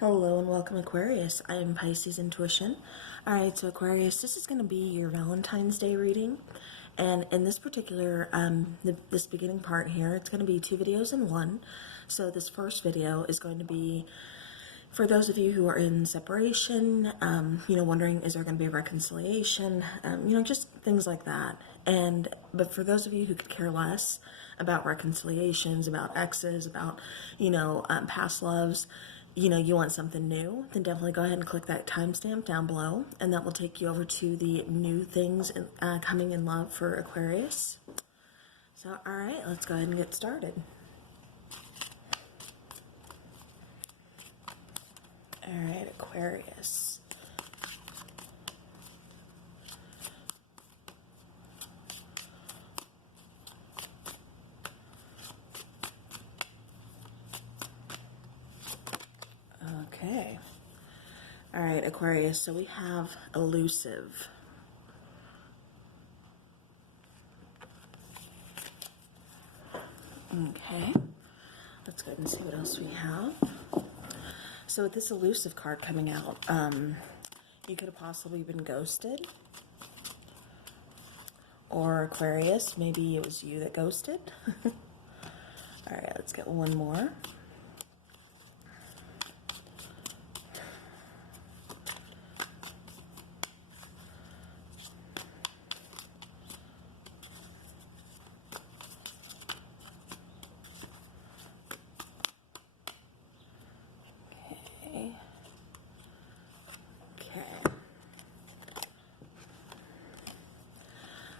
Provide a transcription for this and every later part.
Hello and welcome, Aquarius. I am Pisces Intuition. Alright, so Aquarius, this is going to be your Valentine's Day reading. And in this particular, this beginning part here, it's going to be 2 videos in one. So this first video is going to be for those of you who are in separation, wondering, is there going to be a reconciliation? Just things like that. But for those of you who could care less about reconciliations, about exes, about, past loves, you want something new, then definitely go ahead and click that timestamp down below, and that will take you over to the new things coming in love for Aquarius. So, all right, let's go ahead and get started. All right, Aquarius. Okay. All right, Aquarius, so we have elusive. Okay. Let's go ahead and see what else we have. So with this elusive card coming out, you could have possibly been ghosted. Or Aquarius, maybe it was you that ghosted. All right, let's get one more.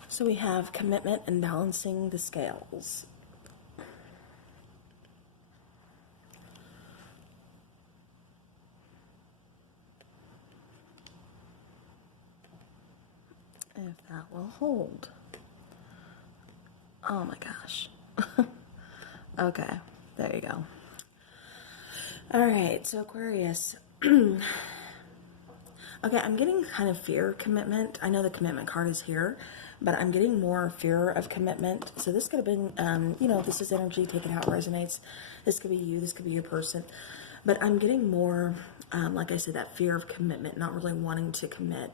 So we have commitment and balancing the scales. If that will hold. Oh my gosh. Okay, there you go. All right, so Aquarius. Okay, I'm getting kind of fear of commitment. I know the commitment card is here, but I'm getting more fear of commitment. So this could have been, this is energy, take it how it resonates. This could be you, this could be your person. But I'm getting more, like I said, that fear of commitment, not really wanting to commit.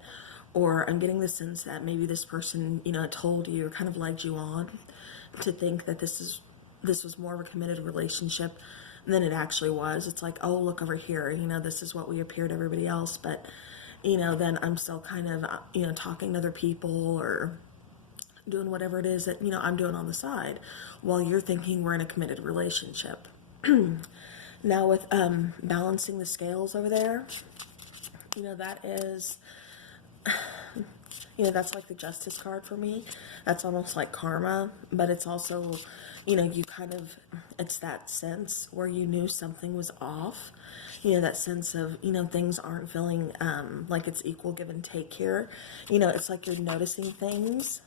Or I'm getting the sense that maybe this person, told you or kind of led you on to think that this was more of a committed relationship than it actually was. It's like, oh, look over here, this is what we appear to everybody else, but then I'm still kind of, talking to other people or doing whatever it is that, I'm doing on the side while you're thinking we're in a committed relationship. Now with balancing the scales over there, that is, that's like the justice card for me. That's almost like karma, but it's also, you kind of, it's that sense where you knew something was off. That sense of, things aren't feeling like it's equal give and take here. It's like you're noticing things.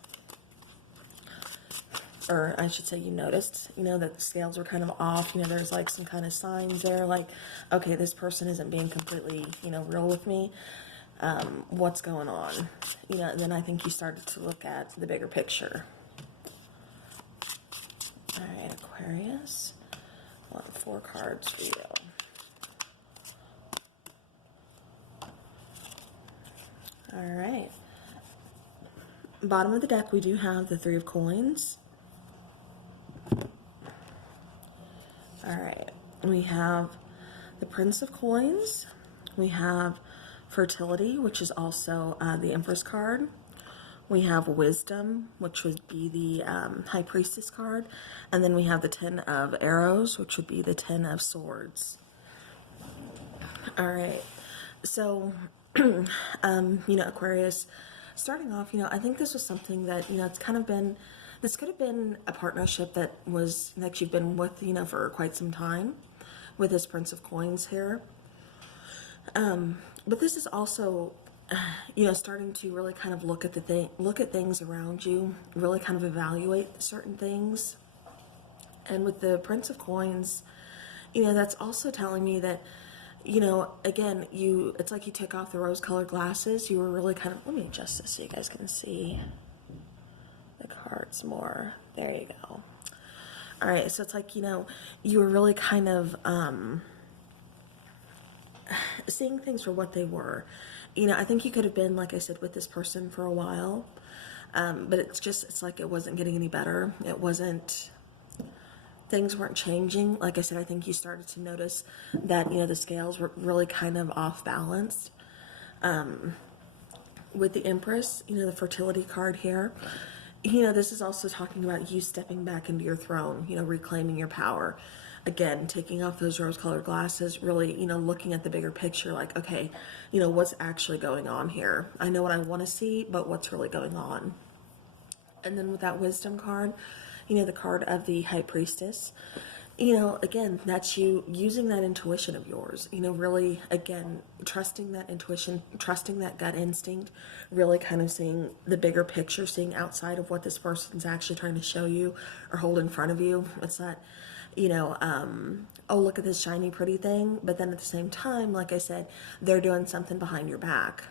Or I should say you noticed, that the scales were kind of off. There's like some kind of signs there like, okay, this person isn't being completely, real with me. What's going on? And then I think you started to look at the bigger picture. All right, Aquarius. I want 4 cards for you. All right. Bottom of the deck, we do have the 3 of coins. All right. We have the Prince of Coins. We have fertility, which is also the Empress card. We have wisdom, which would be the High Priestess card. And then we have the 10 of arrows, which would be the 10 of swords. All right. So, Aquarius, starting off, I think this was something that, it's kind of been, this could have been a partnership that you've been with, for quite some time with this Prince of Coins here. But this is also, starting to really kind of look at things around you, really kind of evaluate certain things. And with the Prince of Coins, that's also telling me that, again, it's like you took off the rose-colored glasses. You were really kind of, let me adjust this so you guys can see the cards more. There you go. All right, so it's like, you were really kind of, seeing things for what they were. You know, I think you could have been, like I said, with this person for a while, but it's like it wasn't getting any better. It wasn't, things weren't changing. Like I said, I think you started to notice that, you know, the scales were really kind of off balanced. With the Empress, you know, the fertility card here, you know, this is also talking about you stepping back into your throne, you know, reclaiming your power. Again, taking off those rose-colored glasses, really, you know, looking at the bigger picture, like, okay, you know, what's actually going on here? I know what I want to see, but what's really going on? And then with that Wisdom card, you know, the card of the High Priestess, you know, again, that's you using that intuition of yours, you know, really, again, trusting that intuition, trusting that gut instinct, really kind of seeing the bigger picture, seeing outside of what this person's actually trying to show you or hold in front of you. It's not, you know, oh, look at this shiny, pretty thing. But then at the same time, like I said, they're doing something behind your back.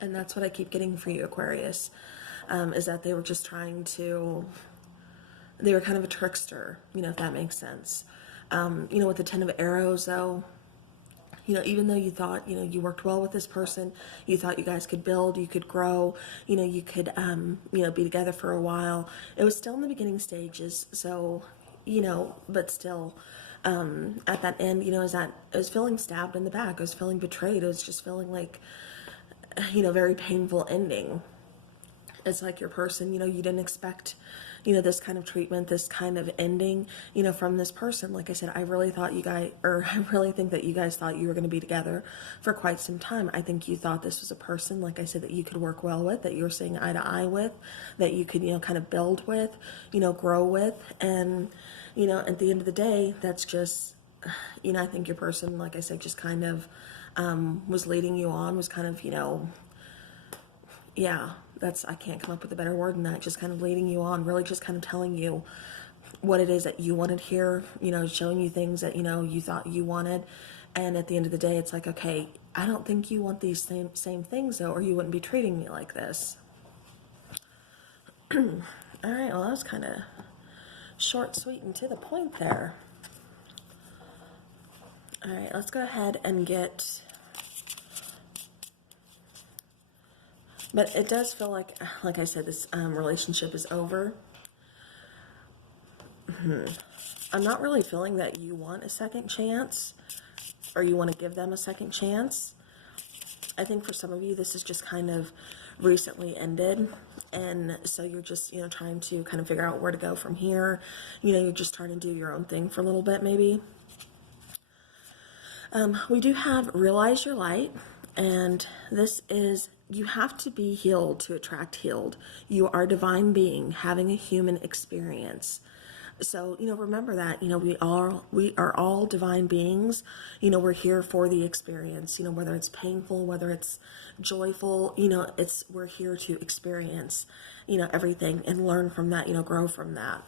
And that's what I keep getting for you, Aquarius, is that they were just trying to, they were kind of a trickster, you know, if that makes sense. You know, with the 10 of Arrows, though, you know, even though you thought, you know, you worked well with this person, you thought you guys could build, you could grow, you know, you could, you know, be together for a while. It was still in the beginning stages. So, you know, but still, at that end, you know, I was feeling stabbed in the back. I was feeling betrayed. I was just feeling like, you know, very painful ending. It's like your person, you know, you didn't expect, you know, this kind of treatment, this kind of ending, you know, from this person. Like I said, I really thought you guys, or I really think that you guys thought you were going to be together for quite some time. I think you thought this was a person, like I said, that you could work well with, that you were seeing eye to eye with, that you could, you know, kind of build with, you know, grow with. And, you know, at the end of the day, that's just, you know, I think your person, like I said, just kind of was leading you on, was kind of, you know, yeah, I can't come up with a better word than that, just kind of leading you on, really just kind of telling you what it is that you wanted here, you know, showing you things that, you know, you thought you wanted. And at the end of the day, it's like, okay, I don't think you want these same things, though, or you wouldn't be treating me like this. All right, well, that was kind of short, sweet, and to the point there. All right, let's go ahead and get... But it does feel like I said, this relationship is over. I'm not really feeling that you want a second chance, or you want to give them a second chance. I think for some of you, this is just kind of recently ended. And so you're just, you know, trying to kind of figure out where to go from here. You know, you're just trying to do your own thing for a little bit, maybe. We do have Realize Your Light. And this is, you have to be healed to attract healed. You are a divine being having a human experience. So, you know, remember that, you know, we are all divine beings. You know, we're here for the experience, you know, whether it's painful, whether it's joyful, you know, we're here to experience, you know, everything and learn from that, you know, grow from that.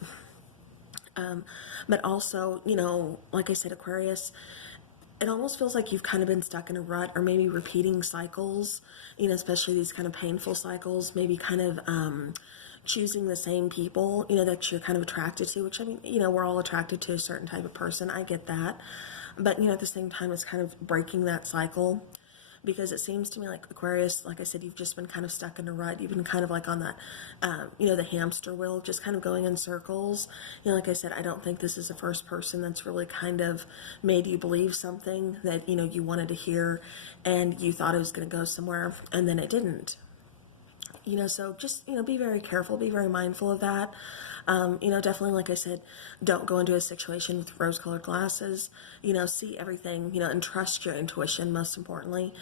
But also, you know, like I said, Aquarius, it almost feels like you've kind of been stuck in a rut, or maybe repeating cycles, you know, especially these kind of painful cycles, maybe kind of choosing the same people, you know, that you're kind of attracted to, which, I mean, you know, we're all attracted to a certain type of person. I get that. But, you know, at the same time, it's kind of breaking that cycle, because it seems to me like, Aquarius, like I said, you've just been kind of stuck in a rut. You've been kind of like on that, you know, the hamster wheel, just kind of going in circles. You know, like I said, I don't think this is the first person that's really kind of made you believe something that, you know, you wanted to hear, and you thought it was going to go somewhere, and then it didn't. You know, so just, you know, be very careful, be very mindful of that. You know, definitely, like I said, don't go into a situation with rose-colored glasses. You know, see everything, you know, and trust your intuition, most importantly.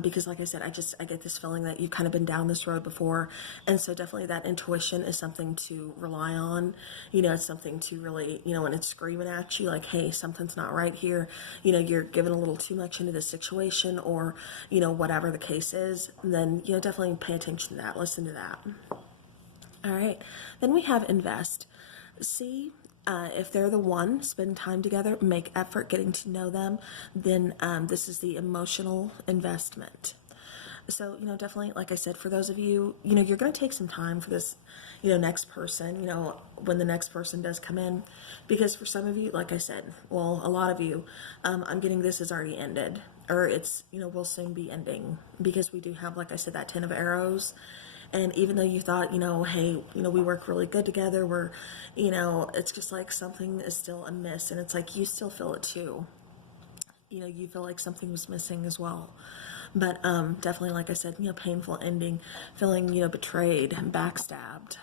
Because, like I said, I get this feeling that you've kind of been down this road before. And so definitely that intuition is something to rely on. You know, it's something to really, you know, when it's screaming at you, like, hey, something's not right here. You know, you're giving a little too much into this situation, or, you know, whatever the case is, then, you know, definitely pay attention to that. Listen to that. All right, then we have invest. See if they're the one, spend time together, make effort getting to know them, then this is the emotional investment. So, you know, definitely, like I said, for those of you, you know, you're going to take some time for this, you know, next person, you know, when the next person does come in, because for some of you, like I said, well, a lot of you, I'm getting this has already ended. or it's, will soon be ending, because we do have, like I said, that 10 of arrows. And even though you thought, hey, we work really good together, we're, it's just like something is still amiss, and it's like you still feel it too. You feel like something was missing as well. But definitely, like I said, painful ending, feeling, betrayed and backstabbed.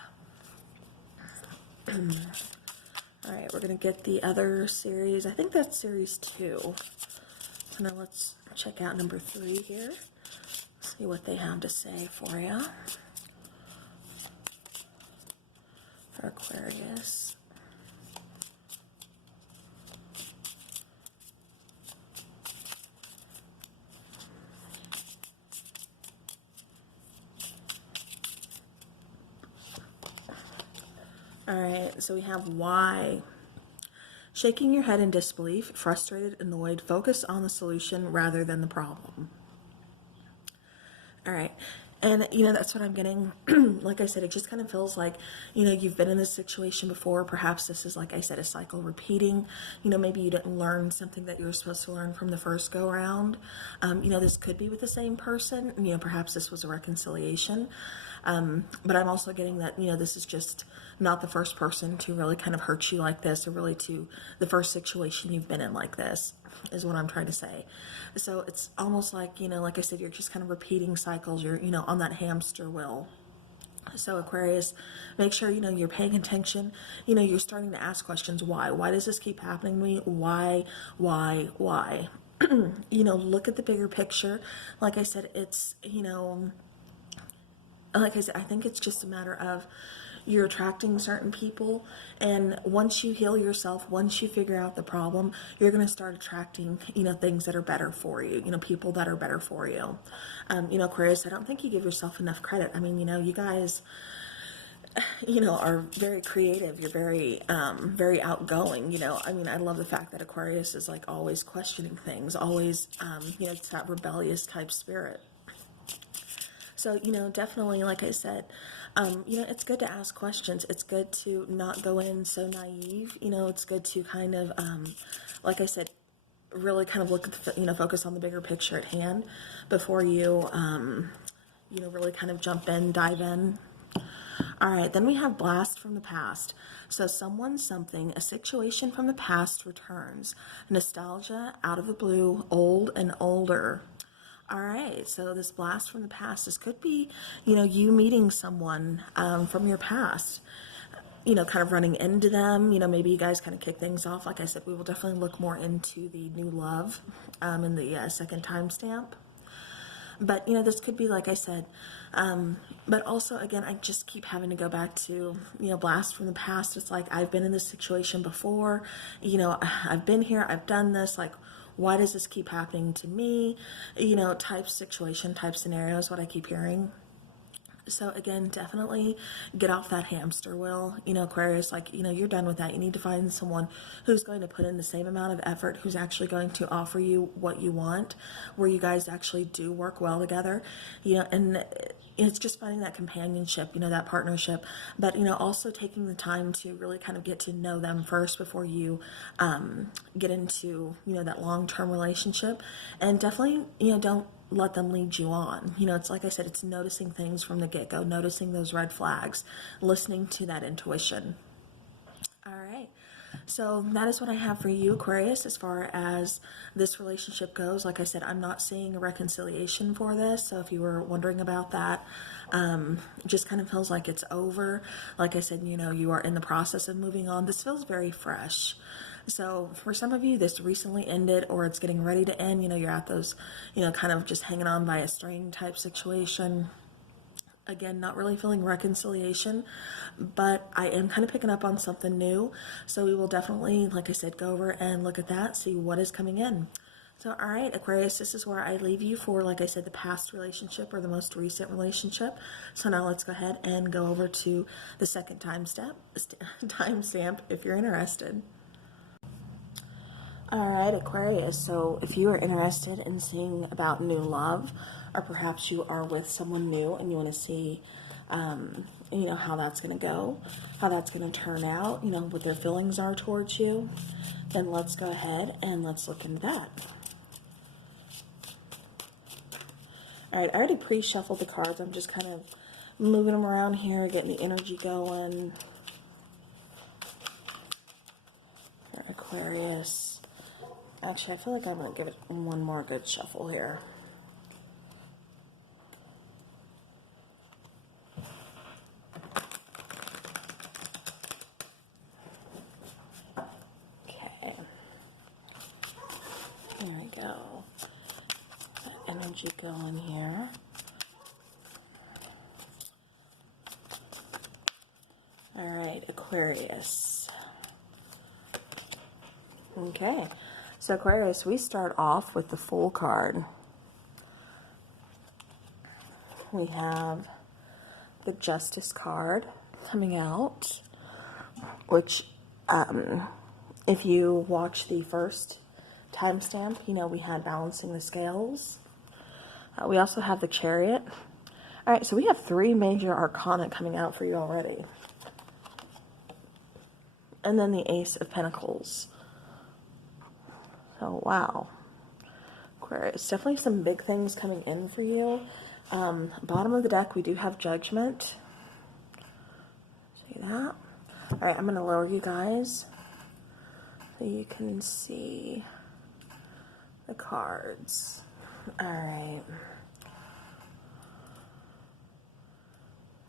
All right, we're going to get the other series. I think that's series 2. So now let's check out number 3 here. See what they have to say for you. For Aquarius. All right, so we have why. Shaking your head in disbelief, frustrated, annoyed, focus on the solution rather than the problem. All right. And, that's what I'm getting. Like I said, it just kind of feels like, you've been in this situation before. Perhaps this is, like I said, a cycle repeating. Maybe you didn't learn something that you were supposed to learn from the first go around. This could be with the same person. Perhaps this was a reconciliation. But I'm also getting that, this is just not the first person to really kind of hurt you like this, or really to the first situation you've been in like this, is what I'm trying to say. So it's almost like, like I said, you're just kind of repeating cycles. You're, on that hamster wheel. So Aquarius, make sure, you're paying attention. You're starting to ask questions. Why? Why does this keep happening to me? Why? Look at the bigger picture. Like I said, it's, like I said, I think it's just a matter of you're attracting certain people, and once you heal yourself, once you figure out the problem, you're going to start attracting, things that are better for you, people that are better for you. Aquarius, I don't think you give yourself enough credit. I mean, you guys, are very creative. You're very, very outgoing. I love the fact that Aquarius is like always questioning things, always, it's that rebellious type spirit. So, definitely, like I said, it's good to ask questions. It's good to not go in so naive. It's good to kind of, like I said, really kind of look at the, focus on the bigger picture at hand before you, really kind of jump in, dive in. All right, then we have blast from the past. So someone, something, a situation from the past returns. Nostalgia, out of the blue, old and older. All right, so this blast from the past, this could be, you meeting someone from your past, kind of running into them, maybe you guys kind of kick things off. Like I said, we will definitely look more into the new love in the second timestamp. But, this could be, like I said, but also, again, I just keep having to go back to, blast from the past. It's like, I've been in this situation before, I've been here, I've done this, like, why does this keep happening to me? Type situation, type scenario is what I keep hearing. So again, definitely get off that hamster wheel. Aquarius, like, you're done with that. You need to find someone who's going to put in the same amount of effort, who's actually going to offer you what you want, where you guys actually do work well together, and it's just finding that companionship, that partnership, but, also taking the time to really kind of get to know them first before you get into, that long-term relationship. And definitely, don't let them lead you on. It's like I said, it's noticing things from the get-go, noticing those red flags, listening to that intuition. All right. So that is what I have for you, Aquarius, as far as this relationship goes. Like I said, I'm not seeing a reconciliation for this. So if you were wondering about that, just kind of feels like it's over. Like I said, you are in the process of moving on. This feels very fresh. So for some of you, this recently ended, or it's getting ready to end. You're at those, kind of just hanging on by a string type situation. Again, not really feeling reconciliation, but I am kind of picking up on something new. So we will definitely, like I said, go over and look at that, see what is coming in. So, all right, Aquarius, this is where I leave you for, like I said, the past relationship or the most recent relationship. So now let's go ahead and go over to the second timestamp if you're interested. All right, Aquarius, so if you are interested in seeing about new love, or perhaps you are with someone new and you want to see, how that's going to go, how that's going to turn out, what their feelings are towards you, then let's go ahead and let's look into that. All right, I already pre-shuffled the cards. I'm just kind of moving them around here, getting the energy going. For Aquarius. Actually, I feel like I'm going to give it one more good shuffle here. Okay. Here we go. That energy going here. All right, Aquarius. Okay, so Aquarius, we start off with the Fool card. We have the Justice card coming out, which, if you watch the first timestamp, you know we had balancing the scales. We also have the Chariot. All right, so we have 3 major arcana coming out for you already. And then the Ace of Pentacles. So, wow. Aquarius, definitely some big things coming in for you. Bottom of the deck, we do have Judgment. See that? All right, I'm going to lower you guys so you can see the cards. All right.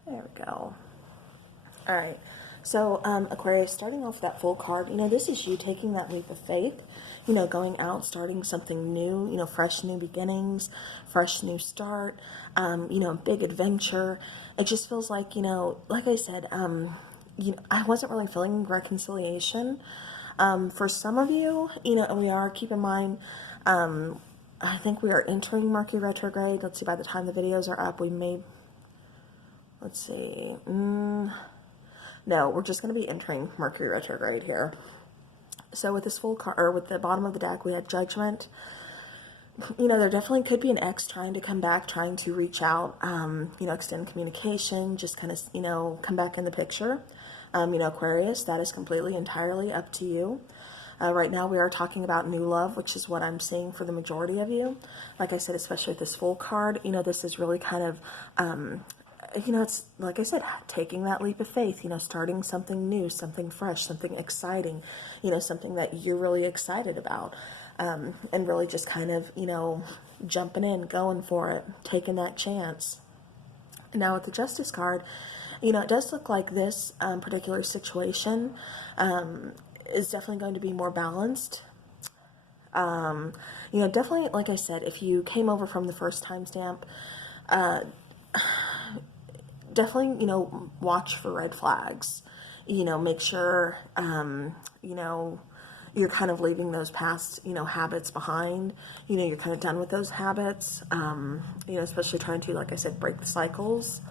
There we go. All right. So, Aquarius, starting off that Fool card, you know, this is you taking that leap of faith, you know, going out, starting something new, you know, fresh new beginnings, fresh new start, you know, big adventure. It just feels like, you know, like I said, you know, I wasn't really feeling reconciliation. For some of you, you know, and we are, keep in mind, I think we are entering Mercury retrograde. Let's see, by the time the videos are up, we may, let's see, no, we're just going to be entering Mercury retrograde here. So with this Fool card, or with the bottom of the deck, we had Judgment. You know, there definitely could be an ex trying to come back, trying to reach out, you know, extend communication, just kind of, you know, come back in the picture. You know, Aquarius, that is completely, entirely up to you. Right now we are talking about new love, which is what I'm seeing for the majority of you. Like I said, especially with this Fool card, you know, this is really kind of, you know, it's like I said, taking that leap of faith, you know, starting something new, something fresh, something exciting, you know, something that you're really excited about, and really just kind of, you know, jumping in, going for it, taking that chance. Now with the Justice card, you know, it does look like this particular situation is definitely going to be more balanced. You know, definitely, like I said, if you came over from the first timestamp, definitely, you know, watch for red flags. You know, make sure, you know, you're kind of leaving those past, you know, habits behind. You know, you're kind of done with those habits, you know, especially trying to, like I said, break the cycles.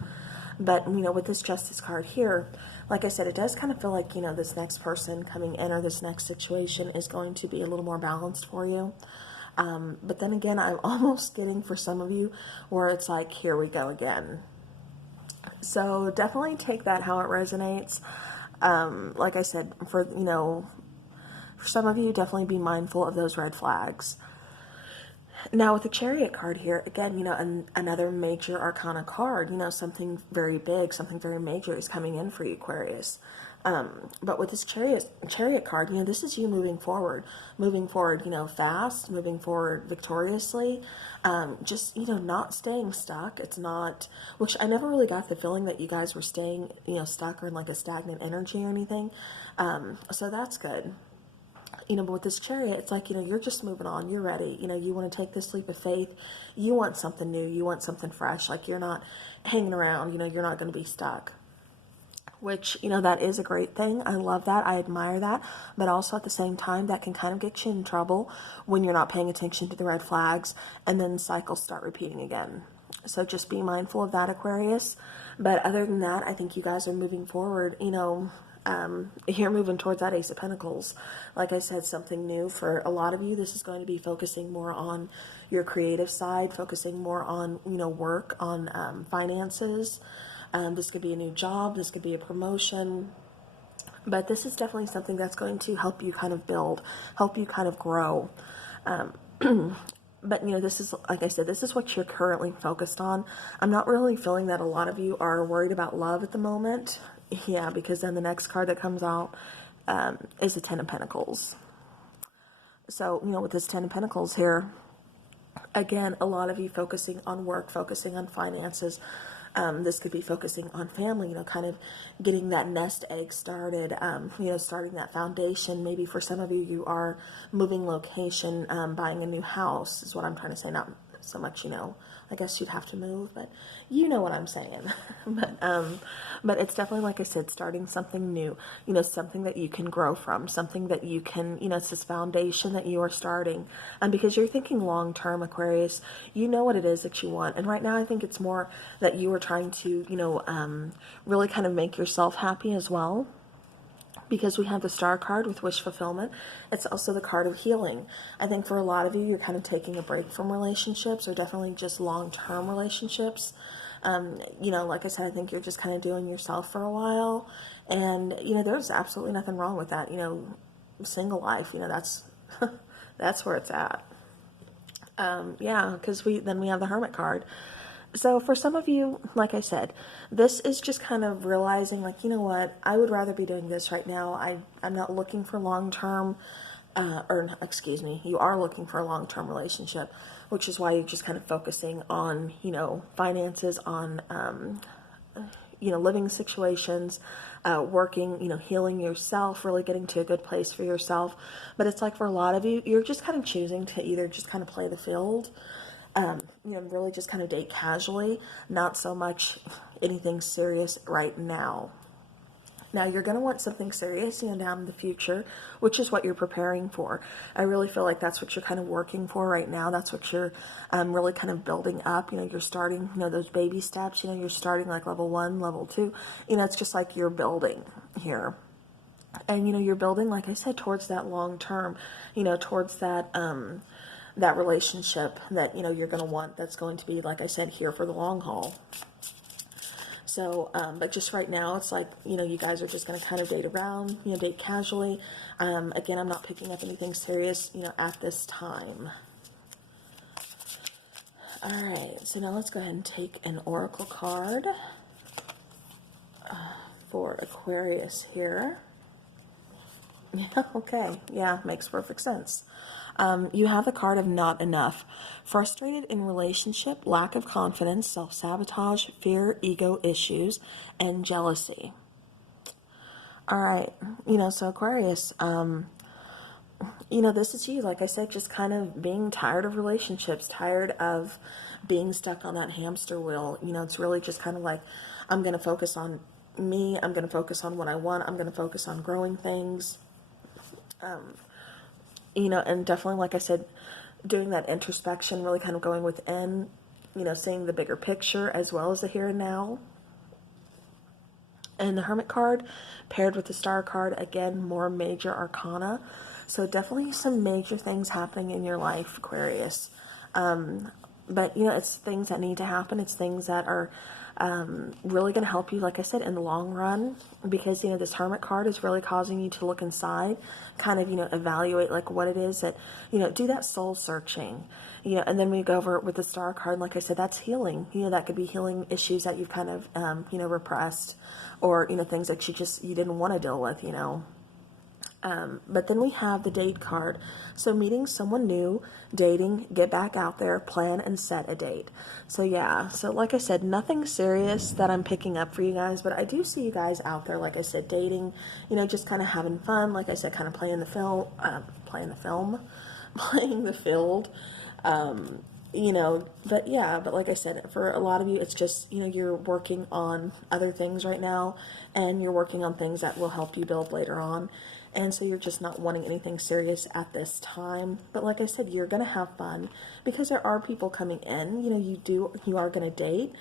But, you know, with this Justice card here, like I said, it does kind of feel like, you know, this next person coming in or this next situation is going to be a little more balanced for you. But then again, I'm almost getting for some of you where it's like, here we go again. So definitely take that how it resonates. Like I said, for, you know, for some of you, definitely be mindful of those red flags. Now with the Chariot card here, again, you know, another major arcana card, you know, something very big, something very major is coming in for you, Aquarius. But with this chariot card, you know, this is you moving forward, you know, fast, moving forward victoriously, just, you know, not staying stuck. It's not, which I never really got the feeling that you guys were staying, you know, stuck or in like a stagnant energy or anything. So that's good. You know, but with this Chariot, it's like, you know, you're just moving on. You're ready. You know, you want to take this leap of faith. You want something new. You want something fresh. Like, you're not hanging around. You know, you're not going to be stuck. Which, you know, that is a great thing. I love that. I admire that. But also at the same time, that can kind of get you in trouble when you're not paying attention to the red flags and then cycles start repeating again. So just be mindful of that, Aquarius. But other than that, I think you guys are moving forward, you know, you're moving towards that Ace of Pentacles. Like I said, something new for a lot of you. This is going to be focusing more on your creative side, focusing more on, you know, work, on finances. This could be a new job. This could be a promotion. But this is definitely something that's going to help you kind of build, help you kind of grow. But, you know, this is, like I said, this is what you're currently focused on. I'm not really feeling that a lot of you are worried about love at the moment. Yeah, because then the next card that comes out is the Ten of Pentacles. So, you know, with this Ten of Pentacles here, again, a lot of you focusing on work, focusing on finances. This could be focusing on family, you know, kind of getting that nest egg started, you know, starting that foundation. Maybe for some of you, you are moving location, buying a new house is what I'm trying to say. Not so much, you know, I guess you'd have to move, but you know what I'm saying. But it's definitely, like I said, starting something new, you know, something that you can grow from, something that you can, you know, it's this foundation that you are starting. And because you're thinking long-term, Aquarius, you know what it is that you want. And right now, I think it's more that you are trying to, you know, really kind of make yourself happy as well. Because we have the Star card with wish fulfillment. It's also the card of healing. I think for a lot of you, you're kind of taking a break from relationships, or definitely just long-term relationships. You know, like I said, I think you're just kind of doing yourself for a while. And, you know, there's absolutely nothing wrong with that. You know, single life, you know, that's, that's where it's at. Yeah, because then we have the Hermit card. So for some of you, like I said, this is just kind of realizing, like, you know what, I would rather be doing this right now. I'm not looking for long-term, or excuse me, you are looking for a long-term relationship, which is why you're just kind of focusing on, you know, finances, on, you know, living situations, working, you know, healing yourself, really getting to a good place for yourself. But it's like for a lot of you, you're just kind of choosing to either just kind of play the field, you know, really just kind of date casually, not so much anything serious right now. Now, you're going to want something serious, you know, down in the future, which is what you're preparing for. I really feel like that's what you're kind of working for right now. That's what you're really kind of building up. You know, you're starting, you know, those baby steps, you know, you're starting like level 1, level 2. You know, it's just like you're building here. And, you know, you're building, like I said, towards that long term, you know, towards that, that relationship that, you know, you're going to want, that's going to be, like I said, here for the long haul. So, but just right now, it's like, you know, you guys are just going to kind of date around, you know, date casually. Again, I'm not picking up anything serious, you know, at this time. All right, so now let's go ahead and take an oracle card for Aquarius here. Yeah, okay, yeah, makes perfect sense. You have the card of not enough. Frustrated in relationship, lack of confidence, self-sabotage, fear, ego issues, and jealousy. All right. You know, so Aquarius, you know, this is you, like I said, just kind of being tired of relationships, tired of being stuck on that hamster wheel. You know, it's really just kind of like, I'm going to focus on me. I'm going to focus on what I want. I'm going to focus on growing things. You know, and definitely, like I said, doing that introspection, really kind of going within, you know, seeing the bigger picture as well as the here and now. And the Hermit card paired with the Star card, again, more major arcana. So definitely some major things happening in your life, Aquarius. But, you know, it's things that need to happen. It's things that are really going to help you, like I said, in the long run, because, you know, this Hermit card is really causing you to look inside, kind of, you know, evaluate like what it is that, you know, do that soul searching, you know. And then we go over with the Star card, like I said, that's healing. You know, that could be healing issues that you've kind of, you know, repressed, or, you know, things that you didn't want to deal with, you know. But then we have the date card. So meeting someone new, dating, get back out there, plan and set a date. So yeah, so like I said, nothing serious that I'm picking up for you guys, but I do see you guys out there, like I said, dating, you know, just kind of having fun. Like I said, kind of playing the field, you know. But yeah, but like I said, for a lot of you, it's just, you know, you're working on other things right now, and you're working on things that will help you build later on. And so you're just not wanting anything serious at this time. But like I said, you're going to have fun because there are people coming in. You know, you are going to date.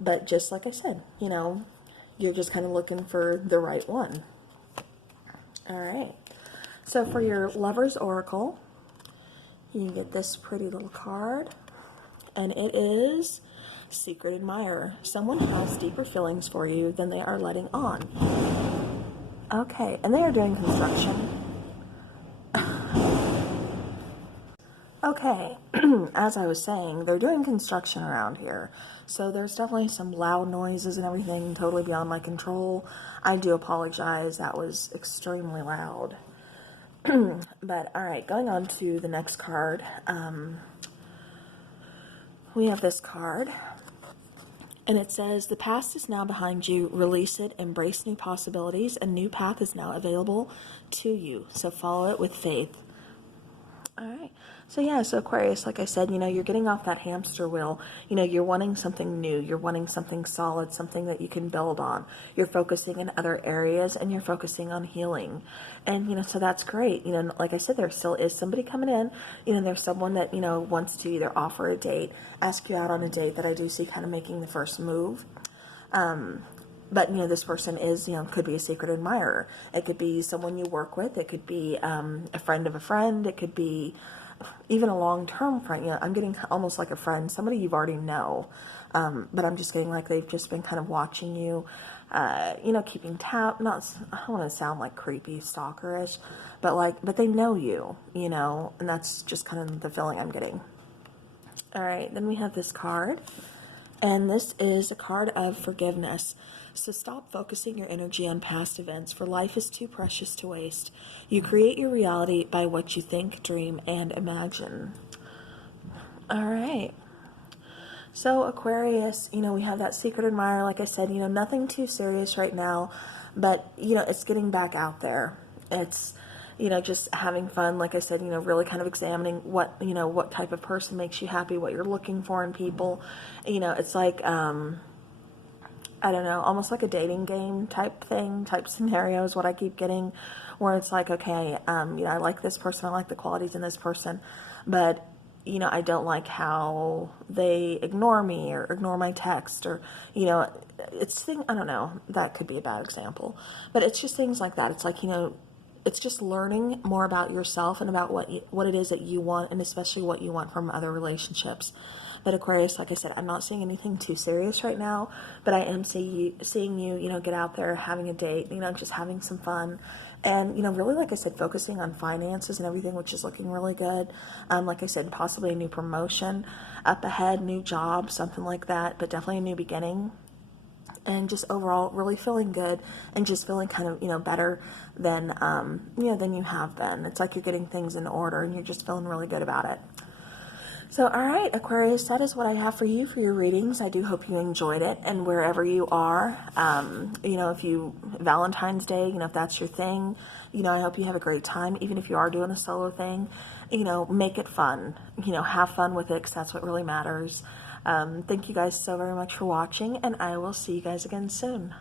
But just like I said, you know, you're just kind of looking for the right one. All right. So for your Lover's Oracle, you get this pretty little card. And it is Secret Admirer. Someone has deeper feelings for you than they are letting on. Okay, and they are doing construction. Okay, as I was saying, they're doing construction around here. So there's definitely some loud noises and everything totally beyond my control. I do apologize. That was extremely loud. But all right, going on to the next card. We have this card. And it says, the past is now behind you. Release it, embrace new possibilities. A new path is now available to you. So follow it with faith. All right. So yeah, so Aquarius, like I said, you're getting off that hamster wheel. You're wanting something new. You're wanting something solid, something that you can build on. You're focusing in other areas and you're focusing on healing. And, so that's great. Like I said, there still is somebody coming in. There's someone that, wants to either offer a date, ask you out on a date, that I do see kind of making the first move. But, this person is, could be a secret admirer. It could be someone you work with. It could be a friend of a friend. It could be even a long-term friend. I'm getting almost like a friend, somebody you've already know. But I'm just getting like they've just been kind of watching you, keeping tab. I don't want to sound like creepy, stalkerish, but they know you, and that's just kind of the feeling I'm getting. All right, then we have this card. And this is a card of forgiveness. So stop focusing your energy on past events, for life is too precious to waste. You create your reality by what you think, dream, and imagine. All right. So Aquarius, we have that secret admirer, like I said, nothing too serious right now, but, it's getting back out there. It's, just having fun, like I said, really kind of examining what type of person makes you happy, what you're looking for in people. It's like, I don't know, almost like a dating game type scenario is what I keep getting, where it's like, okay, I like this person, I like the qualities in this person, but, I don't like how they ignore me or ignore my text, or, I don't know, that could be a bad example, but it's just things like that. It's like, it's just learning more about yourself and about what it is that you want, and especially what you want from other relationships. But Aquarius, like I said, I'm not seeing anything too serious right now, but I am seeing you, get out there, having a date, just having some fun. And, really, like I said, focusing on finances and everything, which is looking really good. Like I said, possibly a new promotion up ahead, new job, something like that, but definitely a new beginning. And just overall really feeling good and just feeling kind of, better than, than you have been. It's like you're getting things in order and you're just feeling really good about it. So, all right, Aquarius, that is what I have for you for your readings. I do hope you enjoyed it. And wherever you are, Valentine's Day, if that's your thing, I hope you have a great time. Even if you are doing a solo thing, make it fun, have fun with it, because that's what really matters. Thank you guys so very much for watching, and I will see you guys again soon.